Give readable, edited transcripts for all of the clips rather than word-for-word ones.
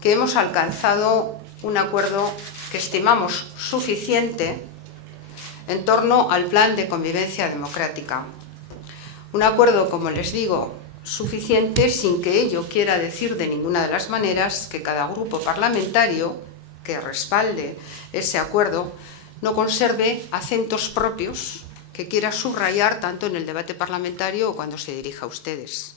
que hemos alcanzado un acuerdo que estimamos suficiente en torno al Plan de Convivencia Democrática. Un acuerdo, como les digo, suficiente sin que ello quiera decir de ninguna de las maneras que cada grupo parlamentario que respalde ese acuerdo no conserve acentos propios que quiera subrayar tanto en el debate parlamentario o cuando se dirija a ustedes.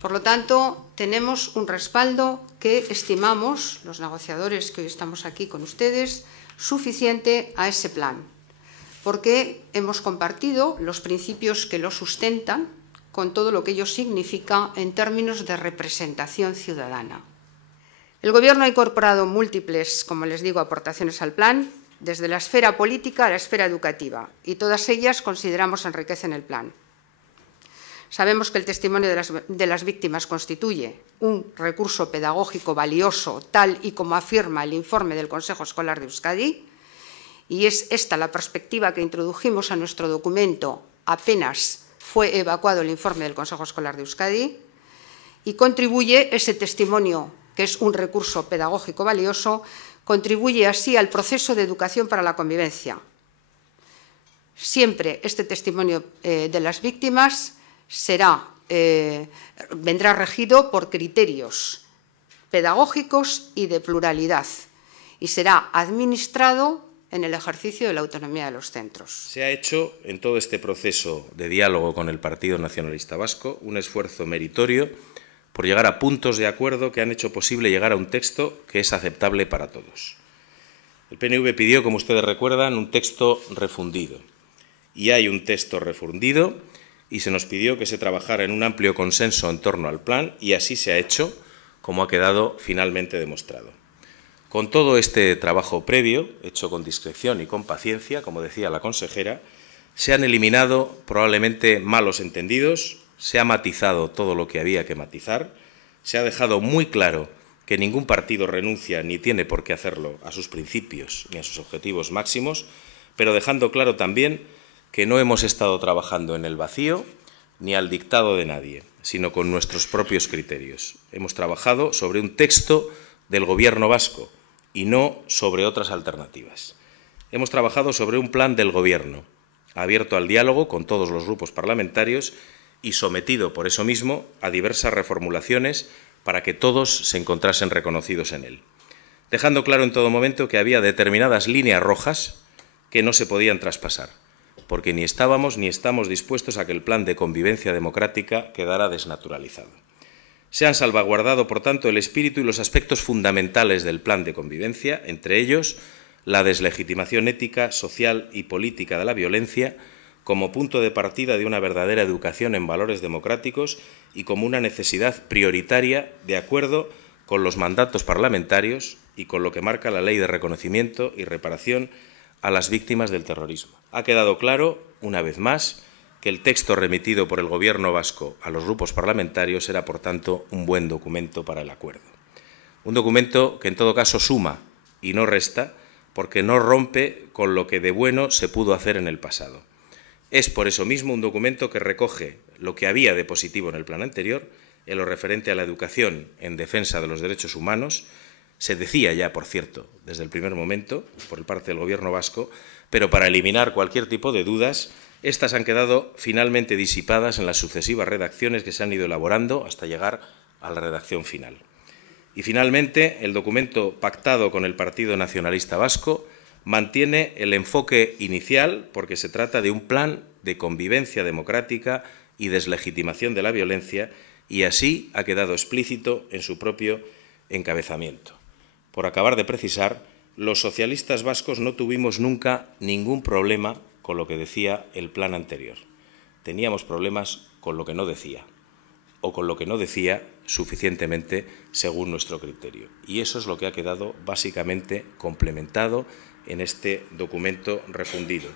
Por lo tanto, tenemos un respaldo que estimamos, los negociadores que hoy estamos aquí con ustedes, suficiente a ese plan, porque hemos compartido los principios que lo sustentan con todo lo que ello significa en términos de representación ciudadana. El Gobierno ha incorporado múltiples, como les digo, aportaciones al plan, desde la esfera política a la esfera educativa, y todas ellas consideramos enriquecen el plan. Sabemos que el testimonio de las víctimas constituye un recurso pedagógico valioso, tal y como afirma el informe del Consejo Escolar de Euskadi, y es esta la perspectiva que introdujimos a nuestro documento apenas fue evacuado el informe del Consejo Escolar de Euskadi, y contribuye ese testimonio, que es un recurso pedagógico valioso, contribuye así al proceso de educación para la convivencia. Siempre este testimonio de las víctimas vendrá regido por criterios pedagógicos y de pluralidad y será administrado en el ejercicio de la autonomía de los centros. Se ha hecho en todo este proceso de diálogo con el Partido Nacionalista Vasco un esfuerzo meritorio por llegar a puntos de acuerdo que han hecho posible llegar a un texto que es aceptable para todos. El PNV pidió, como ustedes recuerdan, un texto refundido. Y hay un texto refundido y se nos pidió que se trabajara en un amplio consenso en torno al plan y así se ha hecho, como ha quedado finalmente demostrado. Con todo este trabajo previo, hecho con discreción y con paciencia, como decía la consejera, se han eliminado probablemente malos entendidos, se ha matizado todo lo que había que matizar, se ha dejado muy claro que ningún partido renuncia ni tiene por qué hacerlo a sus principios ni a sus objetivos máximos, pero dejando claro también que no hemos estado trabajando en el vacío ni al dictado de nadie, sino con nuestros propios criterios. Hemos trabajado sobre un texto del Gobierno vasco y no sobre otras alternativas. Hemos trabajado sobre un plan del Gobierno, abierto al diálogo con todos los grupos parlamentarios y sometido, por eso mismo, a diversas reformulaciones para que todos se encontrasen reconocidos en él, dejando claro en todo momento que había determinadas líneas rojas que no se podían traspasar, porque ni estábamos ni estamos dispuestos a que el plan de convivencia democrática quedara desnaturalizado. Se han salvaguardado, por tanto, el espíritu y los aspectos fundamentales del plan de convivencia, entre ellos la deslegitimación ética, social y política de la violencia, como punto de partida de una verdadera educación en valores democráticos y como una necesidad prioritaria de acuerdo con los mandatos parlamentarios y con lo que marca la Ley de Reconocimiento y Reparación a las víctimas del terrorismo. Ha quedado claro, una vez más, que el texto remitido por el Gobierno vasco a los grupos parlamentarios era, por tanto, un buen documento para el acuerdo. Un documento que, en todo caso, suma y no resta, porque no rompe con lo que de bueno se pudo hacer en el pasado. Es, por eso mismo, un documento que recoge lo que había de positivo en el plan anterior, en lo referente a la educación en defensa de los derechos humanos. Se decía ya, por cierto, desde el primer momento, por parte del Gobierno vasco, pero para eliminar cualquier tipo de dudas, estas han quedado finalmente disipadas en las sucesivas redacciones que se han ido elaborando hasta llegar a la redacción final. Y finalmente, el documento pactado con el Partido Nacionalista Vasco mantiene el enfoque inicial porque se trata de un plan de convivencia democrática y deslegitimación de la violencia y así ha quedado explícito en su propio encabezamiento. Por acabar de precisar, los socialistas vascos no tuvimos nunca ningún problema con lo que decía el plan anterior. Teníamos problemas con lo que no decía, o con lo que no decía suficientemente según nuestro criterio. Y eso es lo que ha quedado básicamente complementado en este documento refundido.